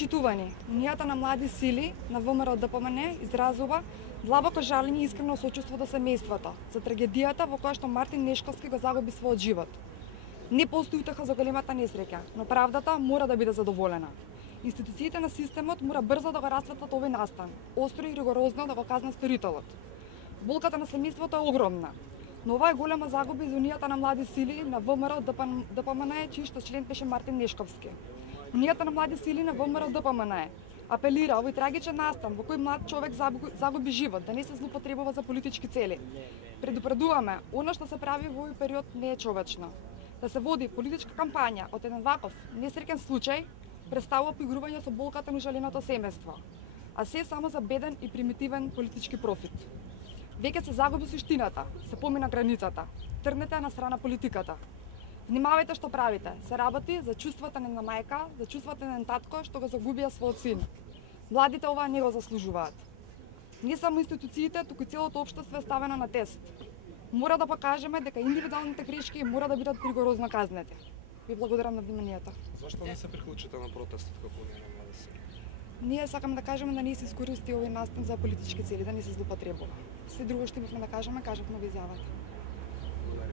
Почитувани, Унијата на млади сили на ВМРО ДПМН изразува длабоко жалење и искрено сочувство до семејството за трагедијата во која што Мартин Нешковски го загуби својот живот. Не постои утеха за големата несреќа, но правдата мора да биде задоволена. Институциите на системот мора брзо да го расветлат овој настан, остро и ригорозно да го казнат сторителот. Болката на семејството е огромна, но ова е голема загуба за Унијата на млади сили на ВМРО ДПМН, чиј што член беше Мартин Нешковски. Унијата на млади сили на ВМРО ДПМН апелира овој трагичен настан во кој млад човек загуби живот да не се злоупотребува за политички цели. Предупредуваме, она што се прави во овој период не е човечно. Да се води политичка кампања од еден ваков несреќен случај представува поигрување со болката на ужаленото семејство, а се само за беден и примитивен политички профит. Веќе се загуби суштината, се помина границата, тргнете на страна политиката. Внимавајте што правите, се работи за чувствата на мајка, за чувствата на татко што го загубија својот син. Младите ова не го заслужуваат. Не само институциите, туку и целото општество е ставено на тест. Мора да покажеме дека индивидуалните грешки мора да бидат ригорозно казнети. Ви благодарам на вниманието. Зашто не се приклучите на протестот како Унијата на млади сили? Ние сакаме да кажеме да не се искористи овој настан за политички цели, да не се злоупотребува. Се друго што имавме да кажеме во изјавата.